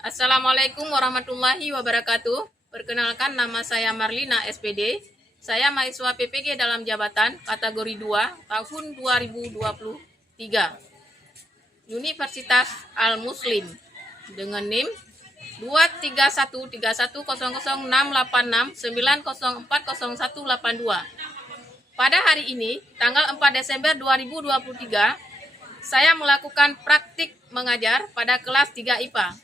Assalamualaikum warahmatullahi wabarakatuh. Perkenalkan, nama saya Marlina SPD. Saya mahasiswa PPG dalam jabatan kategori 2 tahun 2023. Universitas Al-Muslim dengan NIM 23131006869040182. Pada hari ini, tanggal 4 Desember 2023, saya melakukan praktik mengajar pada kelas 3 IPA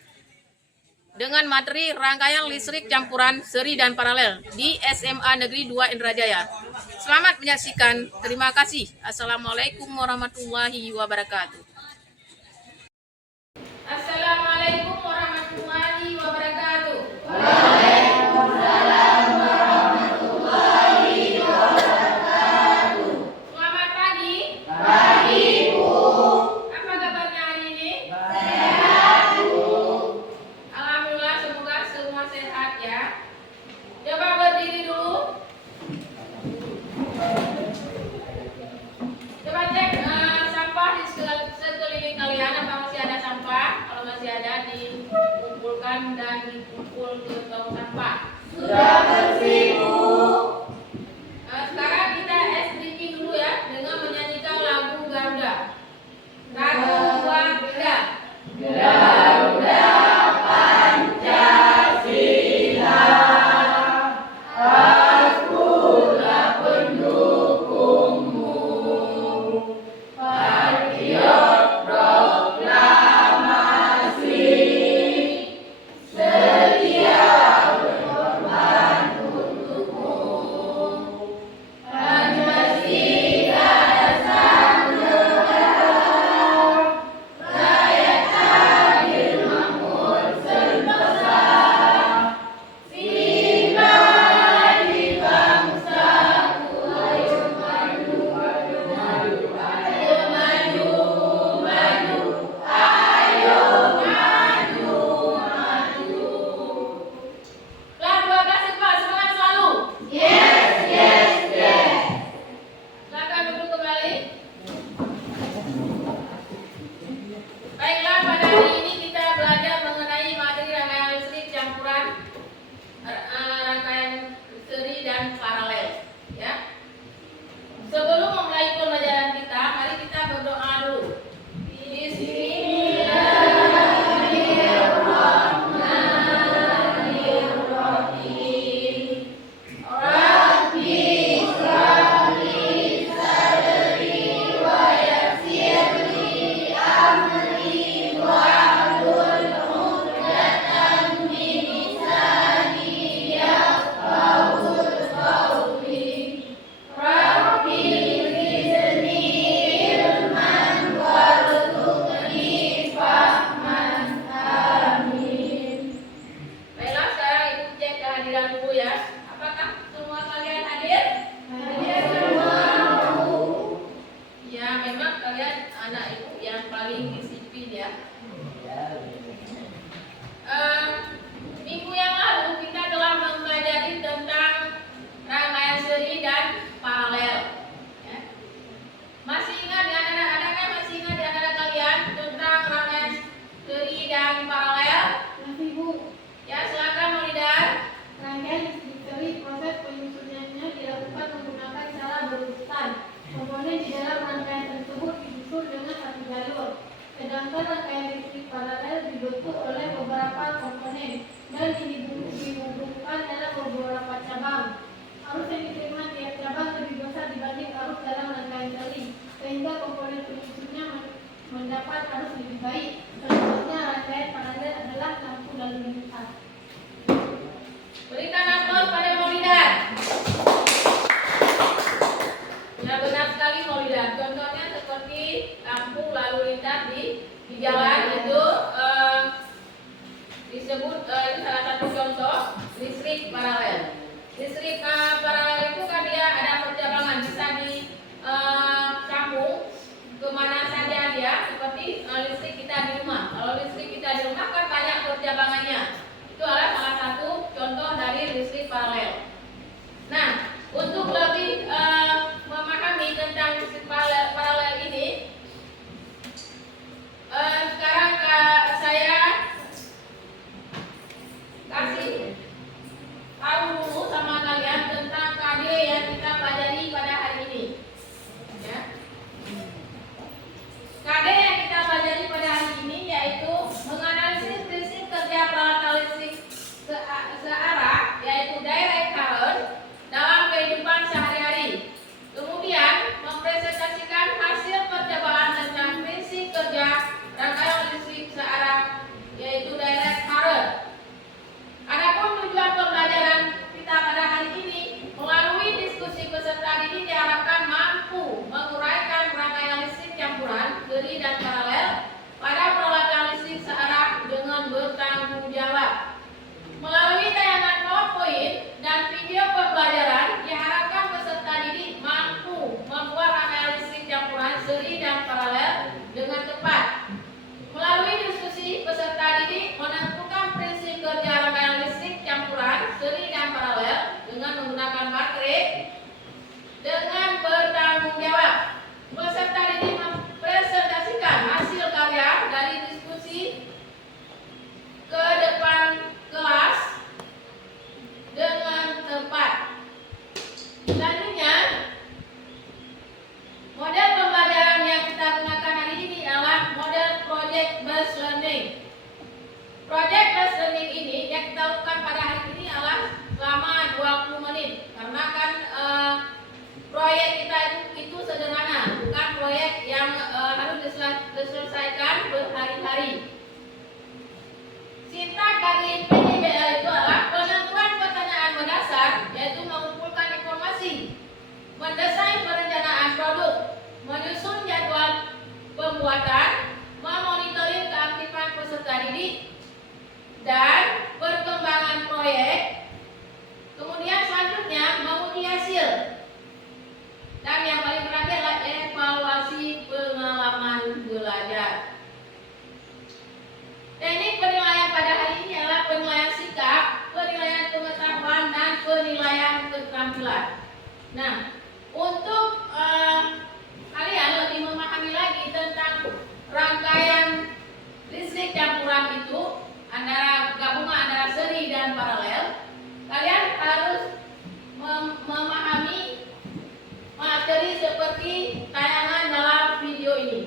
dengan materi rangkaian listrik campuran seri dan paralel di SMA Negeri 2 Indrajaya. Selamat menyaksikan. Terima kasih. Assalamualaikum warahmatullahi wabarakatuh. Assalamualaikum warahmatullahi wabarakatuh. Waalaikumsalam warahmatullahi wabarakatuh. Selamat pagi. Pagi, Bu. Apa kabarnya hari ini? Sehat, Bu. Alhamdulillah, semoga semua sehat ya. Coba berdiri dulu. Coba cek sampah di sekeliling kalian, apa masih ada sampah? Kalau masih ada, dikumpulkan dan dikumpul ke tong sampah. Sudah bersih, Bu. Sekarang kita SDG dulu ya, dengan menyanyikan lagu Garuda. 1, 2, 3. Garuda Pancasila, akulah pendukungmu. Patriot proklamasi, setia berkorban untukmu. Pancasila sang negara, rakyat adil makmur sentosa. Simbah di bangsaku, ayo maju, ayo maju, ayo maju, maju, ayo maju, maju. Kelas 12 IPA, semangat selalu. Yes, yes, yes. Silakan duduk kembali. Baiklah, pada hari ini kita belajar mengenai materi rangkaian listrik campuran rangkaian seri dan paralel. Ya. Sebelum memulai pembelajaran kita, mari kita berdoa dulu. Bismillahirrahmanirrahim. Rabbi shrahli sadri wa yassirli amri wahlul 'uqdatam min lisani yafqahul qawli. Rabbi zidni ilman warzuqni fahman. Amin. Baiklah, sekarang Ibu cek kehadiran dulu ya. Apakah semua kalian hadir? Hadir semua, Bu. Ya, memang kalian anak Ibu yang paling disiplin ya. Minggu yang lalu kita telah mempelajari tentang rangkaian seri dan paralel. Ya. Masih ingat di antara adakah masih ingat di antara kalian tentang rangkaian seri dan paralel? Masih, Bu. Ya, silakan Maulidar. Rangkaian listrik seri proses penyusunannya dilakukan menggunakan cara berurutan. Komponen di dalam rangkaian tersebut disusun dengan satu jalur. Sedangkan rangkaian listrik paralel dibentuk oleh beberapa komponen dan dihubungkan dalam beberapa cabang. Arus yang diterima tiap cabang lebih besar dibanding arus dalam rangkaian seri, sehingga komponen penyusunnya mendapat arus lebih baik. Contohnya rangkaian paralel adalah lampu lalu lintas. Berikan aplaus pada Maulidar. Ya, benar sekali Maulidar. Contohnya seperti lampu lalu lintas di jalan itu disebut itu salah satu contoh listrik paralel. Listrik paralel itu kan dia ada percabangan, bisa disambung kemana saja dia, seperti listrik kita di rumah. Kalau listrik kita di rumah kan banyak percabangannya. Itu adalah salah satu contoh dari listrik paralel. Nah, untuk lebih memahami tentang listrik paralel ini, sekarang saya Nah, untuk kalian lebih memahami lagi tentang rangkaian listrik campuran itu antara gabungan antara seri dan paralel, kalian harus memahami materi seperti tayangan dalam video ini.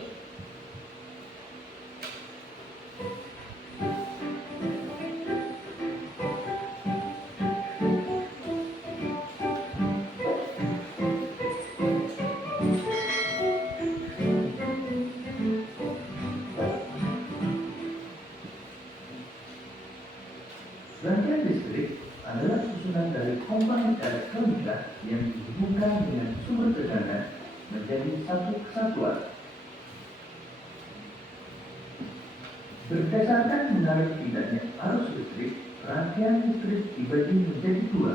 Rangkaian listrik adalah susunan dari komponen elektronika yang dihubungkan dengan sumber tekanan menjadi satu kesatuan. Berdasarkan menarik pindahnya arus listrik, rangkaian listrik dibagi menjadi dua,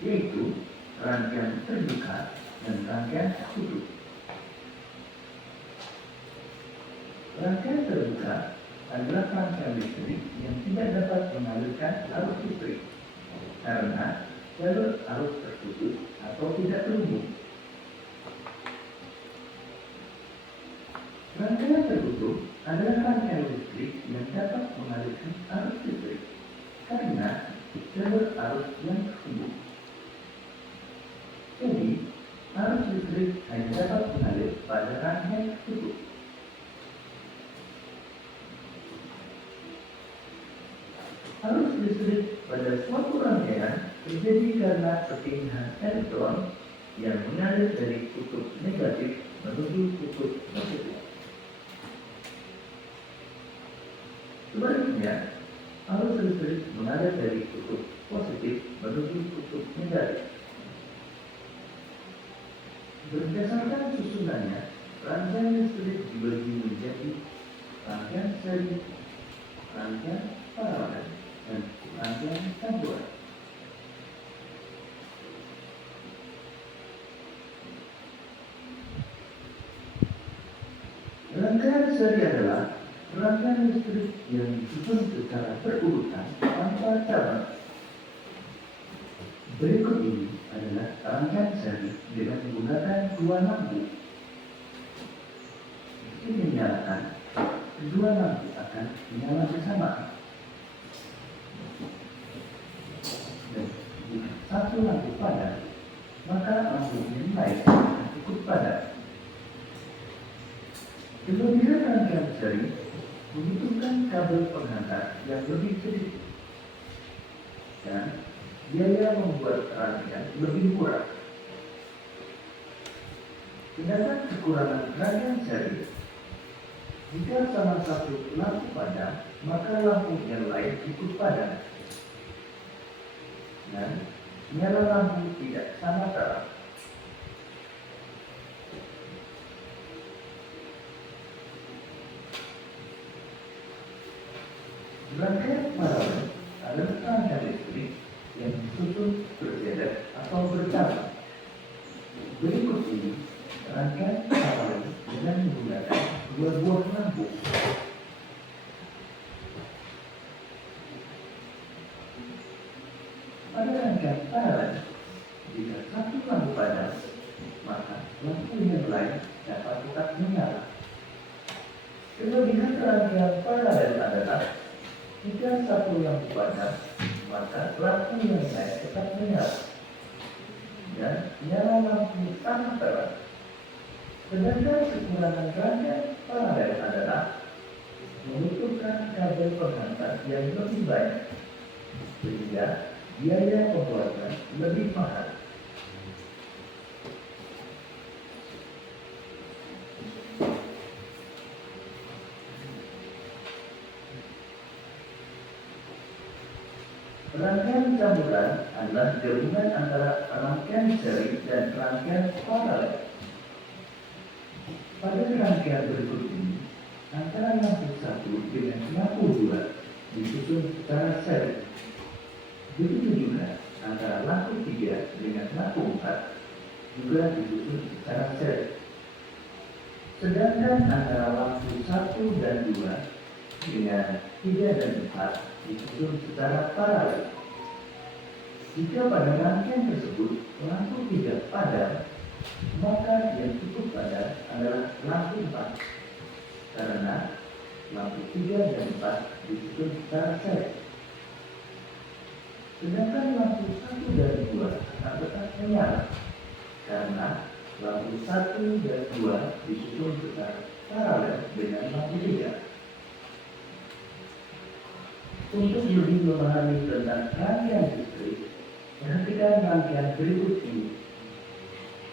yaitu rangkaian terbuka dan rangkaian tertutup. Rangkaian terbuka adalah rangkaian listrik yang tidak dapat mengalirkan arus listrik karena jalur arus terputus atau tidak terhubung. Rangkaian tertutup adalah rangkaian listrik yang dapat mengalirkan arus listrik karena jalur arus yang terhubung. Jadi, arus listrik hanya dapat mengalir pada rangkaian tertutup. Arus listrik pada suatu rangkaian terjadi karena perpindahan elektron yang mengalir dari kutub negatif menuju kutub positif. Sebaliknya, arus listrik mengalir dari kutub positif menuju kutub negatif. Berdasarkan susunannya, rangkaian listrik dibagi menjadi rangkaian seri, rangkaian paralel, dan rangkaian campuran. Rangkaian seri adalah rangkaian listrik yang disusun secara berurutan tanpa cabang. Berikut ini adalah rangkaian seri dengan menggunakan dua lampu. Jika dinyalakan, kedua lampu akan menyala bersamaan. Dan jika satu lampu padam, maka lampu yang lain akan ikut padam. Kelebihan rangkaian seri membutuhkan kabel penghantar yang lebih sedikit dan biaya membuat rangkaian lebih murah. Sedangkan kekurangan rangkaian seri, jika salah satu lampu padam, maka lampu yang lain ikut padam dan nyala lampu tidak sama terang. Rangkaian paralel adalah rangkaian listrik yang disusun berbeda atau bercabang. Berikut ini rangkaian paralel dengan menggunakan dua buah lampu. Pada rangkaian paralel, jika satu lampu padam, maka lampu yang lain dapat tetap menyala. Kelebihan rangkaian paralel adalah jika satu lampu padam, maka lampu yang lain tetap menyala dan nyala lampu sama terang. Sedangkan kekurangan rangkaian paralel adalah membutuhkan kabel penghantar yang lebih banyak, sehingga biaya pembuatan lebih mahal. Rangkaian campuran adalah gabungan antara rangkaian seri dan rangkaian paralel. Pada rangkaian berikut ini, antara lampu 1 dengan lampu 2 disusun secara seri. Begitu juga antara lampu 3 dengan lampu 4 juga disusun secara seri. Sedangkan antara lampu 1 dan 2 dengan 3 dan 4 disusun secara paralel. Jika pada rangkaian tersebut lampu 3 padam, maka yang cukup padam adalah lampu 4 karena lampu 3 dan 4 disusun secara seri. Sedangkan lampu 1 dan 2 akan tetap menyala karena lampu 1 dan 2 disusun secara paralel dengan lampu 3. Untuk lebih memahami tentang rangkaian listrik, perhatikan rangkaian berikut ini.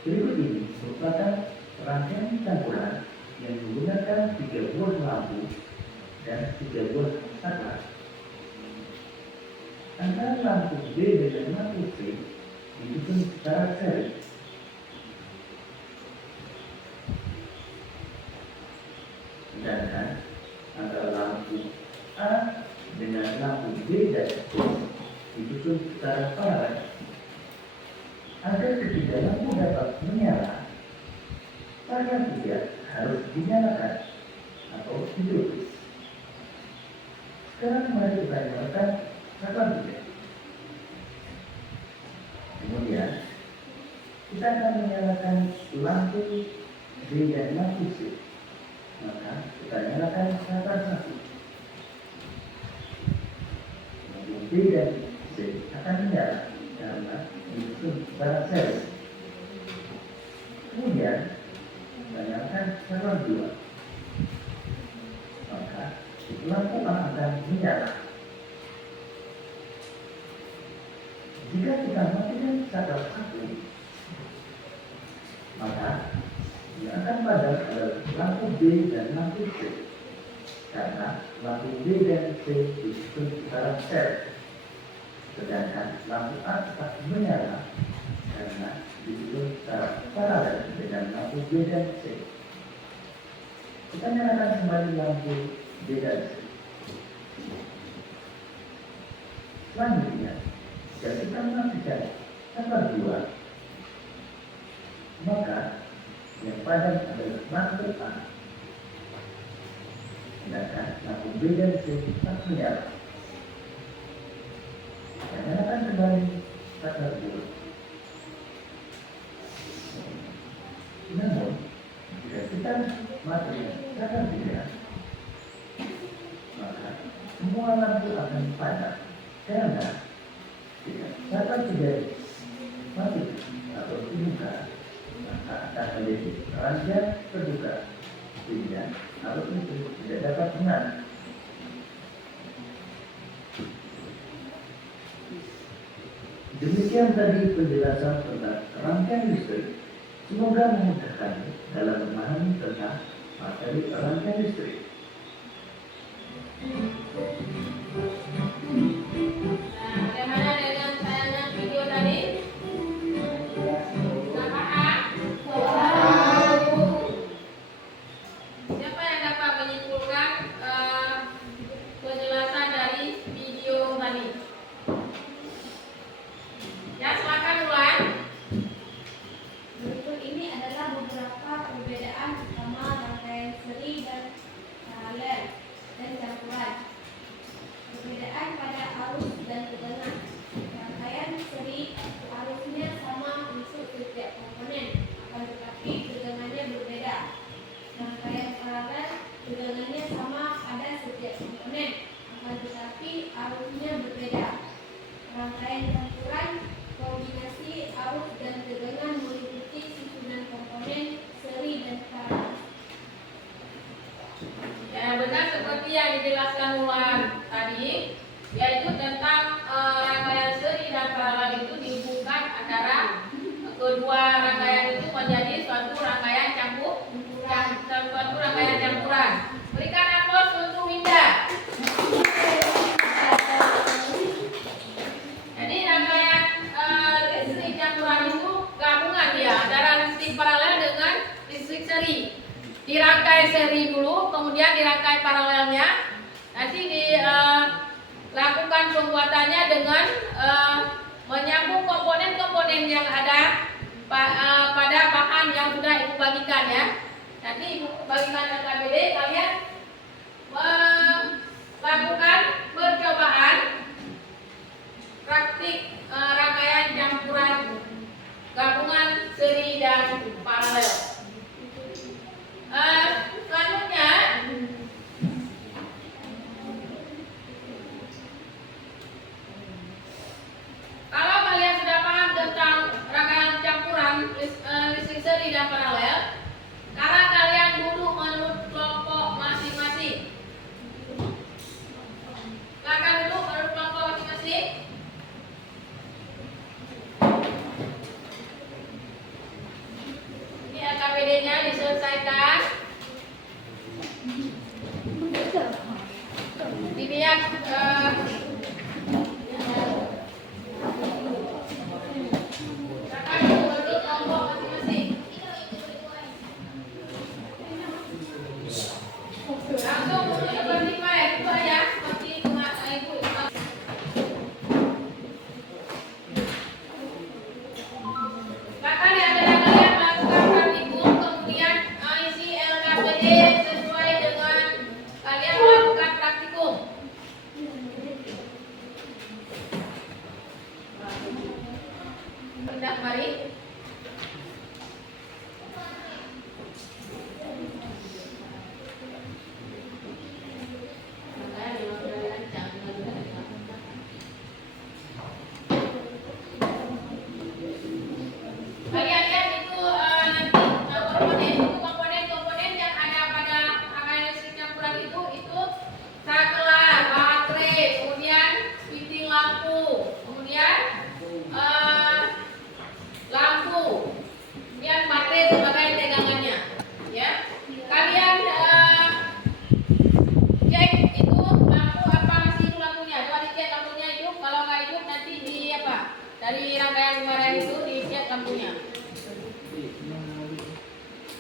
Berikut ini merupakan rangkaian campuran yang menggunakan 3 buah lampu dan 3 buah saklar. Antara lampu B dengan lampu C disusun secara seri. Sedangkan antara lampu A dengan lampu B dan C disusun secara paralel. Agar ketiga lampu dapat menyala, saklar 3 harus dinyalakan atau hidrolis. Sekarang mari kita nyalakan saklar 3. Kemudian kita akan menyalakan lampu B dan lampu C. Maka kita nyalakan saklar 1. Lampu B dan C akan menyala karena disusun secara seri. Kemudian kita nyalakan saklar 2. Maka lampu A akan menyala. Jika kita matikan saklar 1, maka yang akan padam adalah lampu B dan lampu C karena lampu B dan C disusun secara seri. Sedangkan lampu A tetap menyala karena disusun secara paralel dengan lampu B dan C. Kita nyalakan kembali lampu B dan C. Selanjutnya, jika kita matikan saklar 2, maka yang padam adalah lampu A. Sedangkan lampu B dan C tetap menyala. Kita nyalakan kembali saklar 2. Namun, jika kita matikan saklar 3, maka semua lampu akan padam karena jika saklar 3 mati atau dibuka, maka akan menjadi rangkaian terbuka sehingga arus listrik tidak dapat mengalir. Demikian tadi penjelasan tentang rangkaian listrik. Semoga memudahkan dalam memahami tentang materi rangkaian listrik. Bagaimana dengan tayangan video tadi? Siapa yang dapat menyimpulkan penjelasan dari video tadi? Ya, silakan mulai. Berikut ini adalah beberapa perbedaan utama rangkaian seri dan paralel dan campuran. Perbedaan pada arus dan tegangan. Rangkaian seri arusnya sama untuk setiap komponen, akan tetapi tegangannya berbeda. Rangkaian paralel tegangannya sama pada setiap komponen, akan tetapi arusnya berbeda. Rangkaian campuran kombinasi arus dan tegangan meliputi susunan komponen seri dan paralel. Ya, benar seperti yang dijelaskan Wulan tadi, yaitu tentang rangkaian seri dan paralel itu dihubungkan antara kedua rangkaian itu menjadi suatu rangkaian campuran. Berikan aplaus untuk Winda. Jadi rangkaian listrik campuran itu gabungan dia antara listrik paralel dengan listrik seri. Dirangkai seri dulu, kemudian dirangkai paralelnya. Nanti dilakukan pembuatannya dengan menyambung komponen-komponen yang ada pada bahan yang sudah Ibu bagikan ya. Nanti Ibu bagikan KBD, kalian melakukan percobaan praktik rangkaian campuran gabungan seri dan paralel. Selanjutnya, kalau kalian sudah paham tentang rangkaian campuran listrik seri dan paralel, sekarang kalian duduk menurut kelompok masing-masing. Silakan duduk menurut kelompok masing-masing. Ini LKPD-nya diselesaikan. Dilihat langsung mundur seperti baik, itu aja seperti itu Mas Ibu. Bahkan di antara kalian melakukan praktikum, kemudian isi LKPD sesuai dengan kalian melakukan praktikum. Hendak mari. Kalian lihat itu nanti komponen yang ada pada rangkaian listrik campuran itu saklar, baterai, kemudian fitting lampu, kemudian lampu, kemudian baterai sebagai tegangannya. Ya, kalian cek itu lampu apa masih hidup lampunya. Coba dicek lampunya hidup. Kalau nggak hidup nanti di apa? Dari rangkaian kemarin itu dicek lampunya.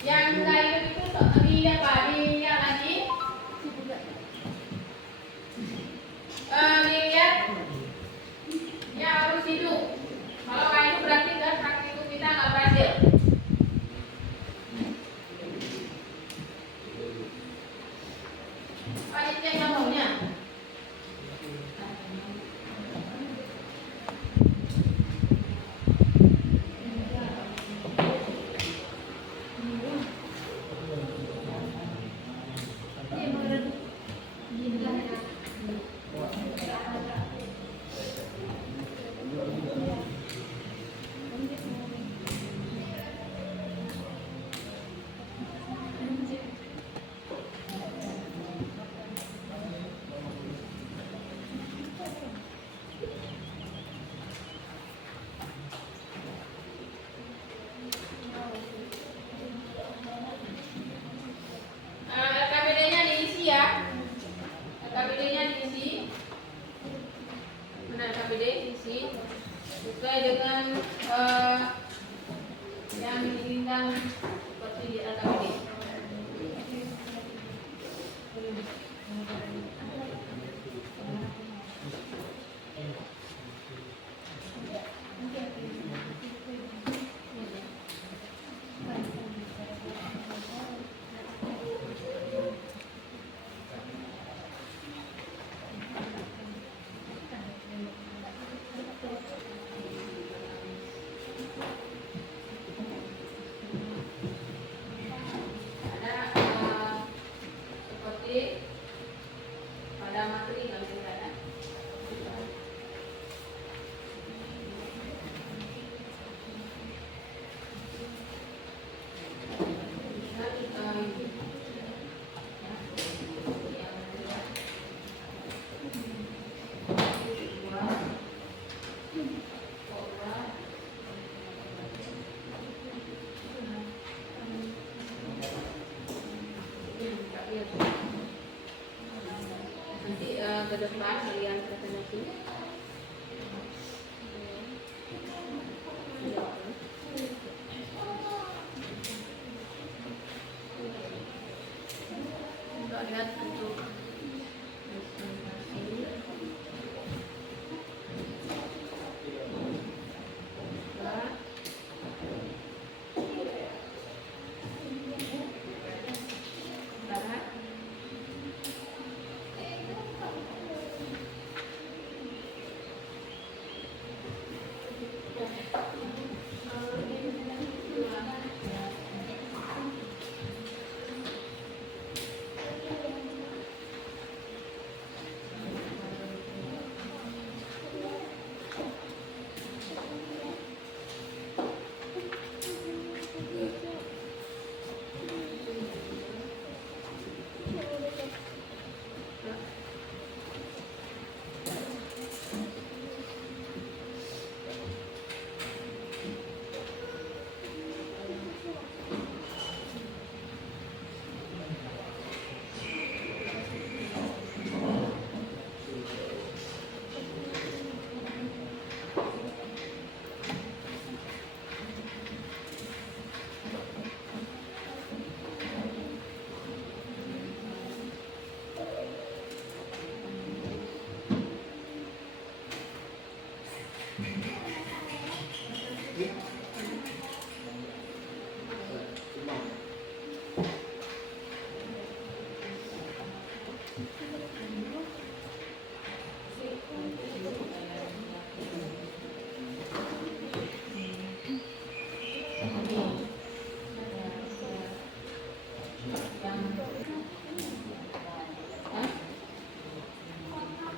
Yang nggak hidup itu dilihat lagi. Dilihat ya harus hidup. Kalau nggak hidup berarti kan praktikum kita nggak berhasil. Coba dicek lampunya. LKPD-nya diisi ya. LKPD-nya diisi. Benar, LKPD diisi sesuai dengan yang diinginkan seperti di LKPD. Seperti pada materi kalau tidak ada. Nanti ke depan kalian presentasi. Untuk lihat untuk presentasi. Barat.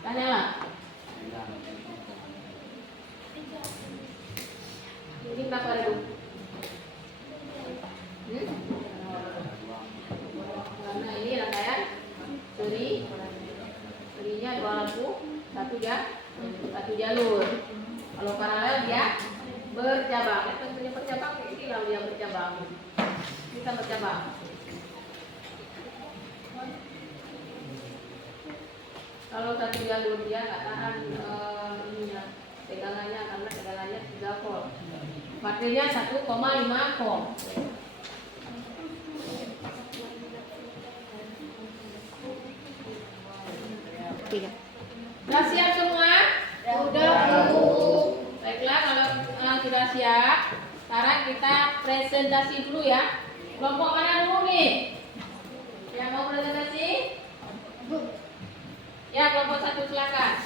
Tanya lah. Ini berapa ribu? Karena ini rangkaian serinya 2 lampu, satu jalur. Kalau paralel dia bercabang. Tentunya bercabang, ini kalau dia bercabang. Kita bercabang. Kalau satu jalur dia nggak tahan tegangannya, karena tegangannya 3 volt. Baterainya 1,5 volt. Sudah siap semua? Udah, Bu. Baiklah, kalau sudah siap, sekarang kita presentasi dulu ya. Kelompok mana dulu nih? Yang mau presentasi? Ya, kelompok 1 silakan.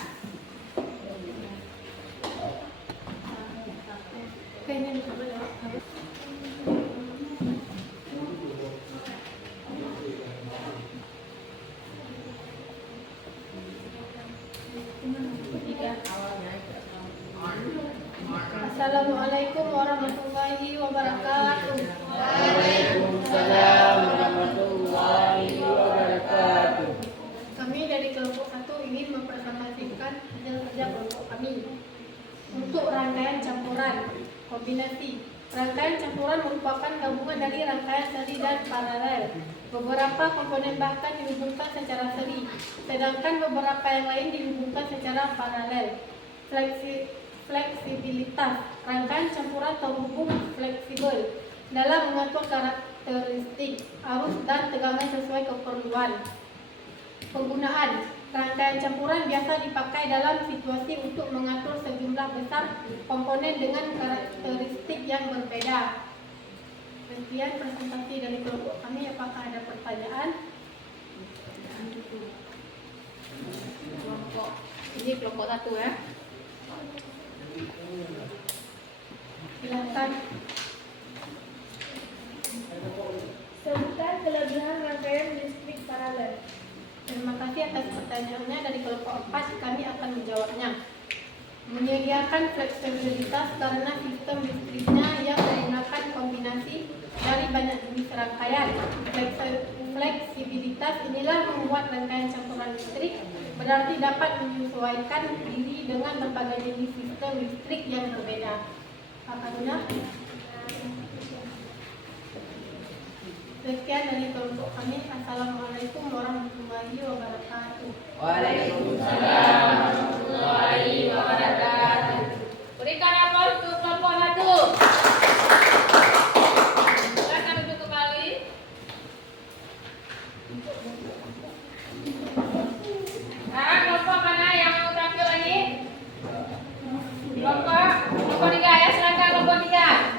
Assalamualaikum warahmatullahi wabarakatuh. Waalaikumsalam warahmatullahi wabarakatuh. Kami dari kelompok 1 ingin mempresentasikan hasil kerja kelompok kami untuk rangkaian campuran kombinasi. Rangkaian campuran merupakan gabungan dari rangkaian seri dan paralel. Beberapa komponen bahkan dihubungkan secara seri, sedangkan beberapa yang lain dihubungkan secara paralel. Fleksibilitas rangkaian campuran terhubung fleksibel dalam mengatur karakteristik arus dan tegangan sesuai keperluan. Penggunaan rangkaian campuran biasa dipakai dalam situasi untuk mengatur sejumlah besar komponen dengan karakteristik yang berbeda. Sekian presentasi dari kelompok kami. Apakah ada pertanyaan? Ini kelompok 1 ya. Silakan. Sebutkan kelebihan rangkaian listrik paralel. Terima kasih atas pertanyaannya. Dari kelompok 4 kami akan menjawabnya. Menyediakan fleksibilitas karena sistem listriknya yang menggunakan kombinasi dari banyak jenis rangkaian. Fleksibilitas inilah membuat rangkaian campuran listrik berarti dapat menyesuaikan diri dengan berbagai jenis sistem listrik yang berbeda. Apabila sekian dari kelompok kami. Assalamualaikum warahmatullahi wabarakatuh. Waalaikumsalam warahmatullahi wabarakatuh. Berikan aplaus untuk kelompok 1. Silakan duduk kembali. Sekarang kelompok mana yang mau tampil lagi? Kelompok 3 ya, silakan kelompok 3.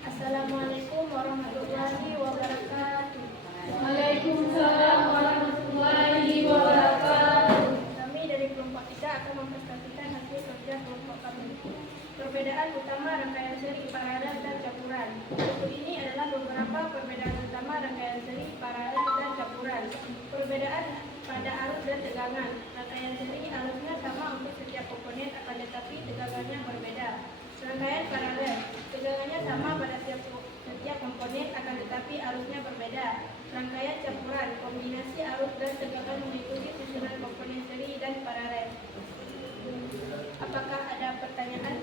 Assalamualaikum warahmatullahi wabarakatuh. Waalaikumsalam warahmatullahi wabarakatuh. Kami dari kelompok 3 akan mempresentasikan hasil kerja kelompok kami. Perbedaan utama rangkaian seri, paralel, dan campuran. Berikut ini adalah beberapa perbedaan utama rangkaian seri, paralel, dan campuran. Perbedaan pada arus dan tegangan. Rangkaian seri arusnya sama untuk setiap komponen, akan tetapi tegangannya berbeda. Rangkaian paralel, tegangannya sama pada setiap komponen, akan tetapi arusnya berbeda. Rangkaian campuran, kombinasi arus dan tegangan mengikuti susunan komponen seri dan paralel. Apakah ada pertanyaan?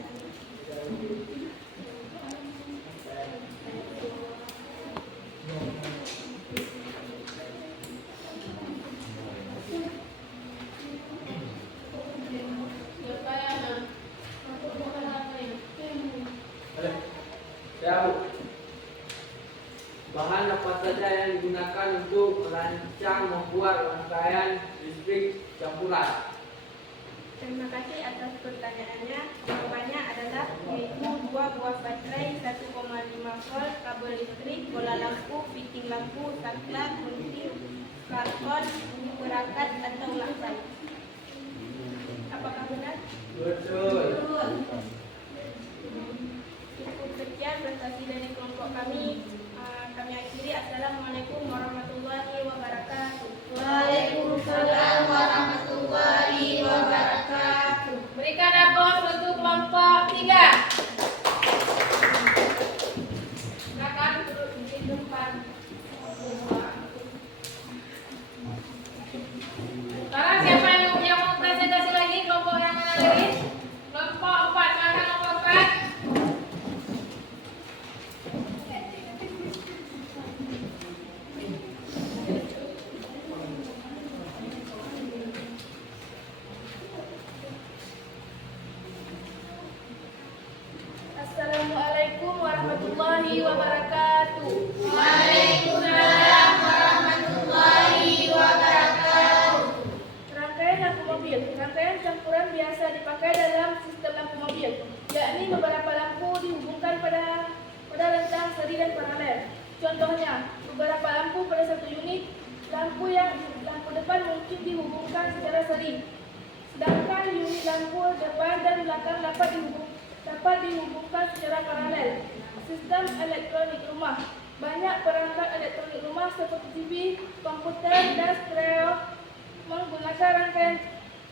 digunakan untuk merancang membuat rangkaian listrik campuran? Terima kasih atas pertanyaannya. Jawabannya adalah yaitu 2 buah baterai 1,5 volt, kabel listrik, bola lampu, fitting lampu, saklar, kunci, karton, perangkat atau laksan. Apakah benar? Betul. Betul. Cukup sekian prestasi dari kelompok kami. Kami akhiri. Assalamualaikum warahmatullahi wabarakatuh. Waalaikumsalam warahmatullahi wabarakatuh. Berikan aplaus untuk kelompok 3. Silakan duduk di depan. Sekarang siapa yang mau presentasi lagi? Kelompok yang mana lagi? Kelompok 4. Silakan kelompok 4. Assalamualaikum warahmatullahi wabarakatuh. Waalaikumsalam warahmatullahi wabarakatuh. Rangkaian lampu mobil. Rangkaian campuran biasa dipakai dalam sistem lampu mobil, yakni beberapa lampu dihubungkan pada rentang seri dan paralel. Contohnya, beberapa lampu pada satu unit, lampu depan mungkin dihubungkan secara seri, sedangkan unit lampu depan dan belakang dapat dihubungkan secara paralel. Sistem elektronik rumah. Banyak perangkat elektronik rumah seperti TV, komputer, dan stereo menggunakan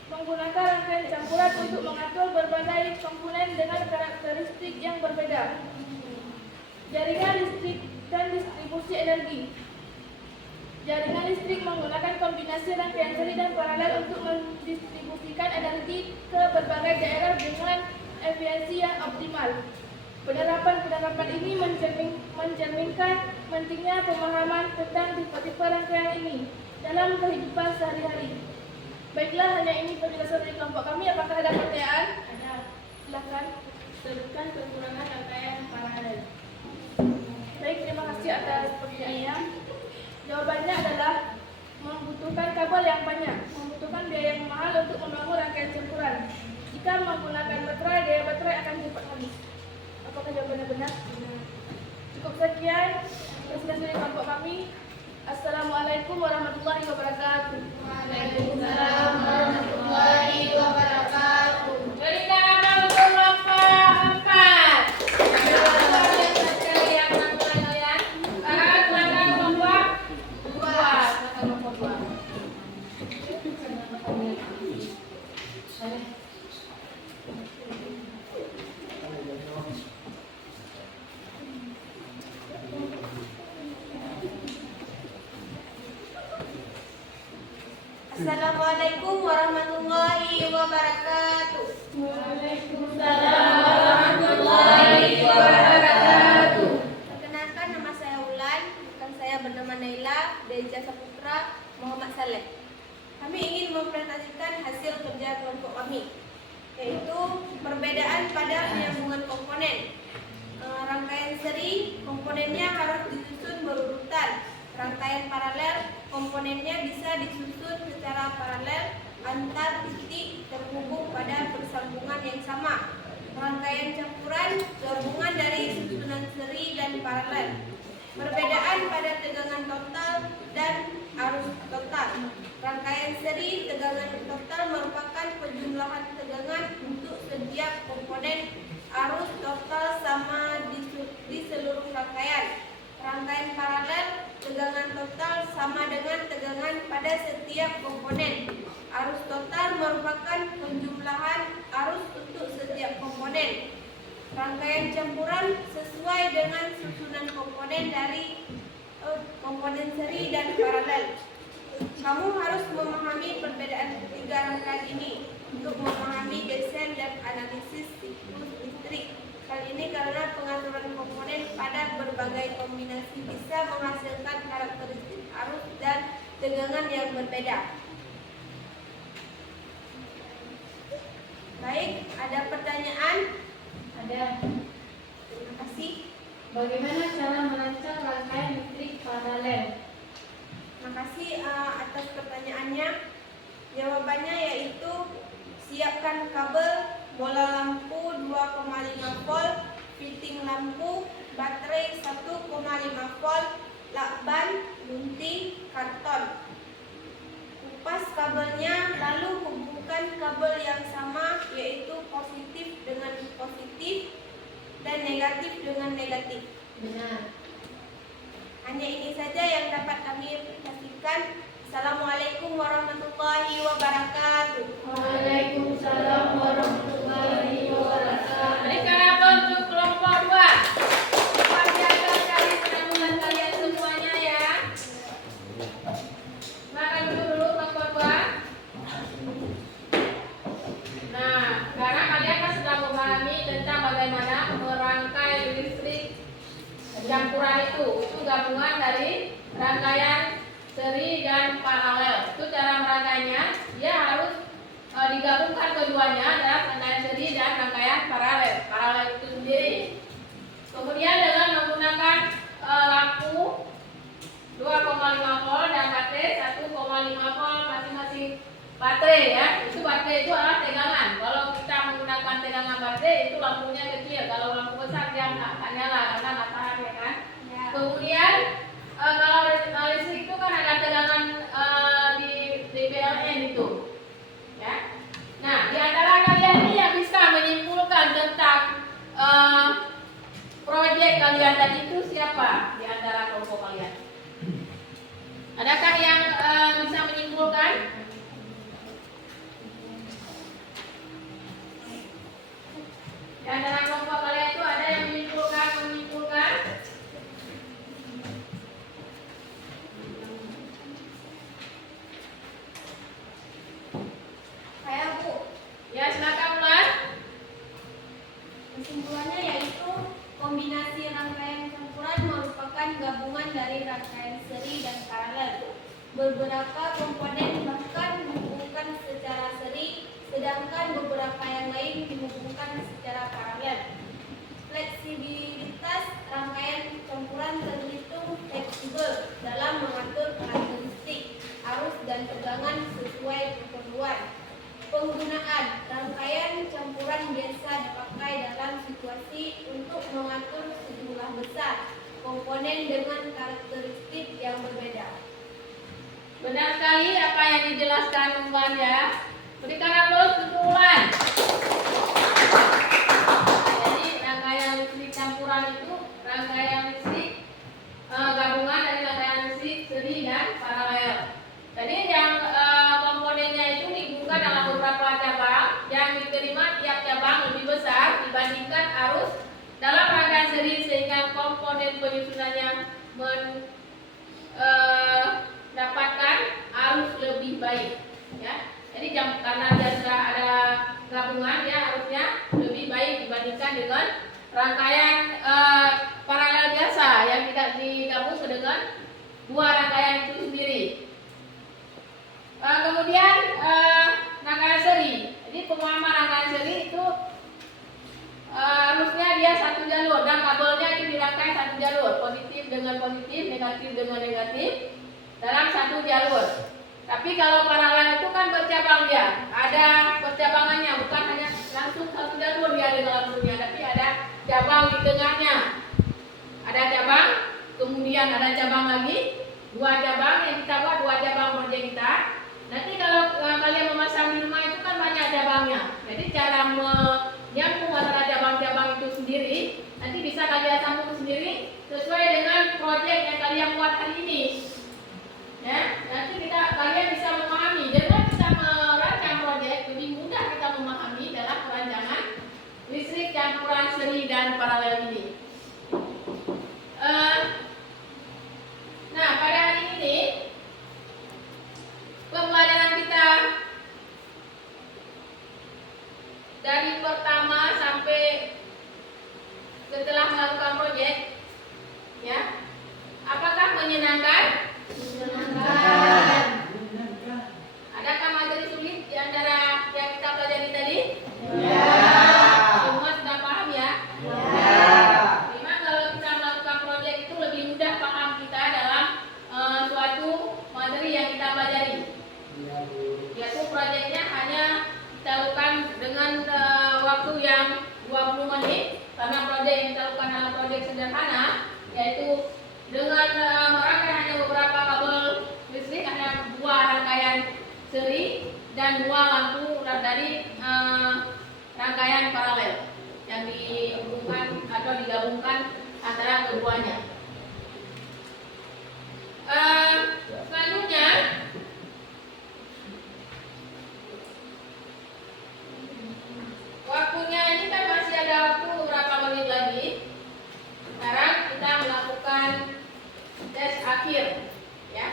rangkaian campuran untuk mengatur berbagai komponen dengan karakteristik yang berbeda. Jaringan listrik dan distribusi energi. Jaringan listrik menggunakan kombinasi rangkaian seri dan paralel untuk mendistribusikan energi ke berbagai daerah dengan efisiensi yang optimal. Penerapan ini mencerminkan pentingnya pemahaman tentang tipe-tipe rangkaian ini dalam kehidupan sehari-hari. Baiklah, hanya ini penjelasan dari kelompok kami. Apakah ada pertanyaan? Ada. Silakan sebutkan kekurangan rangkaian paralel. Baik, terima kasih atas pertanyaannya. Jawabannya adalah membutuhkan kabel yang banyak, membutuhkan biaya yang mahal untuk membangun rangkaian campuran. Jika menggunakan baterai, daya baterai akan cepat habis. Apakah jawabannya benar? Cukup sekian presentasi dari kelompok kami. Assalamualaikum warahmatullahi wabarakatuh. Waalaikumsalam warahmatullahi wabarakatuh. Berikan aplaus untuk kelompok 4. Yang campuran kalian. Sekarang silakan kelompok 2. Silakan kelompok 2. Assalamualaikum warahmatullahi wabarakatuh. Waalaikumsalam warahmatullahi wabarakatuh. Perkenalkan, nama saya Ulan, bukan saya bernama Naila, Deja Saputra, Muhammad Saleh. Kami ingin mempresentasikan hasil kerja kelompok kami, yaitu perbedaan pada penyambungan komponen. Rangkaian seri, komponennya harus disusun berurutan. Rangkaian paralel, komponennya bisa disusun secara paralel antar titik terhubung pada persambungan yang sama. Rangkaian campuran, gabungan dari susunan seri dan paralel. Perbedaan pada tegangan total dan arus total. Rangkaian seri, tegangan total merupakan penjumlahan tegangan untuk setiap komponen. Arus total sama di seluruh rangkaian. Rangkaian paralel, tegangan total sama dengan tegangan pada setiap komponen. Arus total merupakan penjumlahan arus untuk setiap komponen. Rangkaian campuran sesuai dengan susunan komponen dari komponen seri dan paralel. Kamu harus memahami perbedaan ketiga rangkaian ini untuk memahami desain dan analisis siklus listrik. Hal ini karena pengaturan komponen pada berbagai kombinasi bisa menghasilkan karakteristik arus dan tegangan yang berbeda. Baik, ada pertanyaan? Ada. Terima kasih. Bagaimana cara merancang rangkaian listrik paralel? atas pertanyaannya. Jawabannya yaitu siapkan kabel, bola lampu 2,5 volt, fitting lampu, baterai 1,5 volt, lakban, gunting, karton. Kupas kabelnya, lalu hubungkan kabel yang sama, yaitu positif dengan positif dan negatif dengan negatif. Benar. Hanya ini saja yang dapat kami presentasikan. Assalamualaikum warahmatullahi wabarakatuh. Waalaikumsalam warahmatullahi wabarakatuh. Adik-adik untuk kelompok 2. Luar biasa sekali penampilan kalian semuanya ya. Makan dulu kelompok 2. Nah, karena kalian kan sudah memahami tentang bagaimana merangkai listrik campuran itu gabungan dari rangkaian seri dan paralel. Itu cara merangkainya, dia harus digabungkan keduanya dalam rangkaian seri dan rangkaian paralel itu sendiri. Kemudian dengan menggunakan lampu 2,5 volt dan baterai 1,5 volt masing-masing baterai ya. Itu baterai itu adalah tegangan. Kalau kita menggunakan tegangan baterai itu lampunya kecil. Kalau lampu besar dia nggak akan nyala karena matahari ya kan. Kemudian kalau listrik itu kan ada tegangan di PLN itu, ya. Nah, di antara kalian ini yang bisa menyimpulkan tentang proyek kalian tadi itu siapa di antara kelompok kalian? Adakah yang bisa menyimpulkan? Di antara kelompok kalian itu ada yang menyimpulkan? Saya Bu. Ya, silakan Ulan. Kesimpulannya yaitu kombinasi rangkaian campuran merupakan gabungan dari rangkaian seri dan paralel. Beberapa komponen bahkan dihubungkan secara seri, sedangkan beberapa yang lain dihubungkan secara paralel. Fleksibilitas rangkaian campuran terhitung fleksibel dalam mengatur karakteristik, arus dan tegangan sesuai keperluan. Penggunaan rangkaian campuran biasa dipakai dalam situasi untuk mengatur sejumlah besar komponen dengan karakteristik yang berbeda. Benar sekali apa yang dijelaskan Ulan ya. Berikan aplaus untuk Ulan. Jadi rangkaian listrik campuran itu rangkaian listrik gabungan dari rangkaian listrik seri dan paralel. Jadi yang komponennya itu digabungkan dalam beberapa cabang yang diterima tiap cabang lebih besar dibandingkan arus dalam rangkaian seri sehingga komponen penyusunannya mendapatkan arus lebih baik ya. Jadi karena dia sudah ada gabungan ya, arusnya lebih baik dibandingkan dengan rangkaian paralel biasa yang tidak digabung dengan dua rangkaian itu sendiri. Kemudian rangkaian seri. Jadi pemahaman rangkaian seri itu arusnya dia satu jalur dan kabelnya itu dirangkai satu jalur, positif dengan positif, negatif dengan negatif dalam satu jalur. Tapi kalau paralel itu kan bercabang dia, ada percabangannya, bukan hanya langsung satu jalur dia dengan lampunya, tapi ada cabang di tengahnya. Ada cabang, kemudian ada cabang lagi, dua cabang yang kita buat dua cabang proyek kita. Nanti kalau kalian memasang di rumah itu kan banyak cabangnya. Jadi cara menyambung antara cabang-cabang itu sendiri nanti bisa kalian sambung sendiri sesuai dengan proyek yang kalian buat hari ini. Ya, nanti kalian bisa memahami. Dengan kita merancang proyek lebih mudah kita memahami dalam perancangan listrik campuran seri dan paralel ini. Nah, pada hari ini pembelajaran kita dari pertama sampai setelah melakukan proyek, ya, apakah menyenangkan? Menyenangkan. Adakah materi sulit di antara yang kita pelajari tadi? Ya. Semua sudah paham ya? Ya. Memang kalau kita melakukan proyek itu lebih mudah paham kita dalam suatu materi yang kita pelajari. waktu yang 20 menit karena proyek yang kita lakukan adalah proyek sederhana, yaitu dengan merangkai hanya beberapa kabel listrik, hanya 2 rangkaian seri dan 2 lampu dari rangkaian paralel yang dihubungkan atau digabungkan antara keduanya. Selanjutnya waktunya ini kan masih ada waktu beberapa menit lagi. Sekarang kita melakukan tes akhir, ya.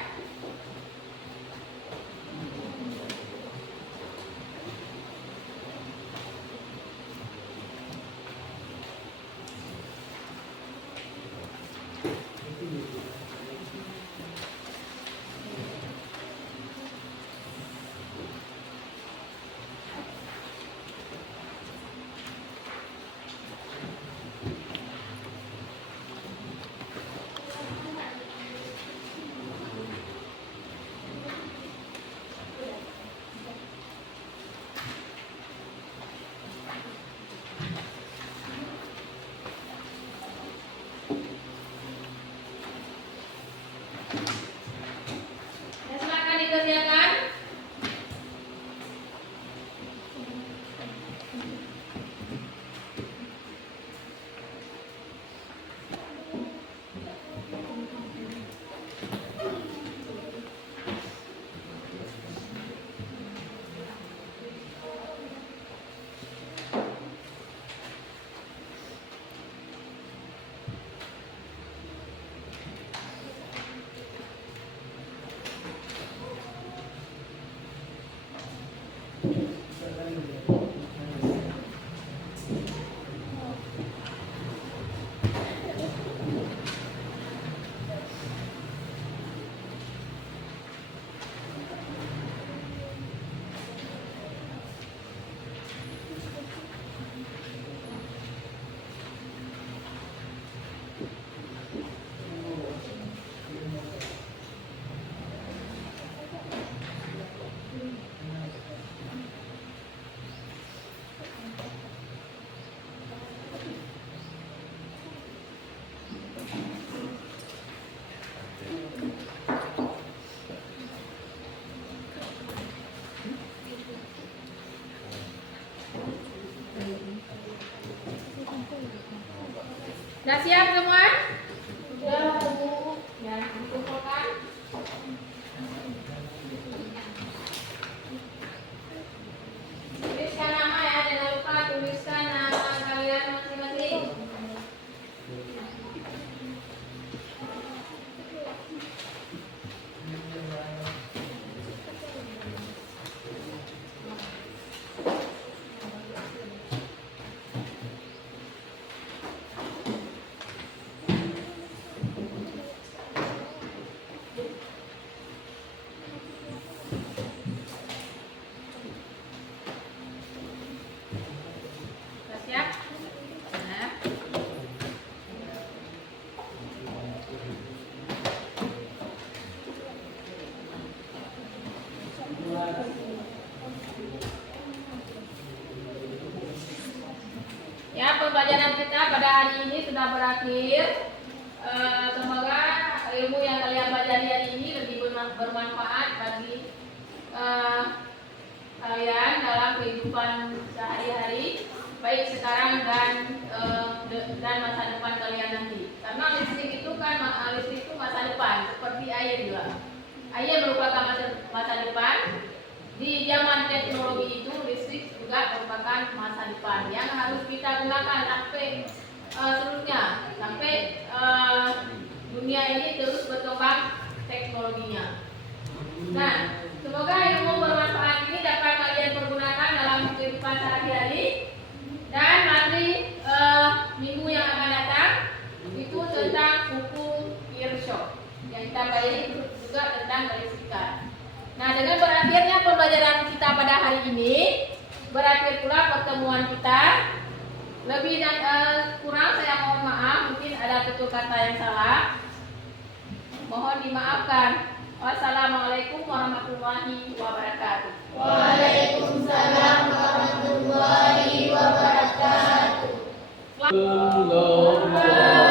Silakan dikerjakan. Sudah siap semua? Sudah, Bu. Ya, dikumpulkan. Tuliskan nama ya, jangan lupa tuliskan nama kalian masing-masing. Sudah siap? Nah. Ya, pembelajaran kita pada hari ini sudah berakhir. Semoga ilmu yang kalian pelajari hari ini lebih bermanfaat bagi kalian dalam kehidupan sehari-hari, baik sekarang dan masa depan kalian nanti. Karena listrik itu kan listrik itu masa depan, seperti air juga. Air merupakan masa depan. Di zaman teknologi itu listrik juga merupakan masa depan yang harus kita gunakan sampai seterusnya, sampai dunia ini terus berkembang teknologinya. Nah, semoga ilmu bermanfaat ini dapat kalian pergunakan dalam kehidupan sehari-hari. Dan nanti minggu yang akan datang itu tentang hukum Kirchhoff yang kita pelajari juga tentang kelistrikan. Nah, dengan berakhirnya pembelajaran kita pada hari ini, berakhir pula pertemuan kita. Lebih dan kurang saya mohon maaf, mungkin ada tutur kata yang salah. Mohon dimaafkan. Wassalamualaikum warahmatullahi wabarakatuh. Waalaikumsalam warahmatullahi wabarakatuh. Lomba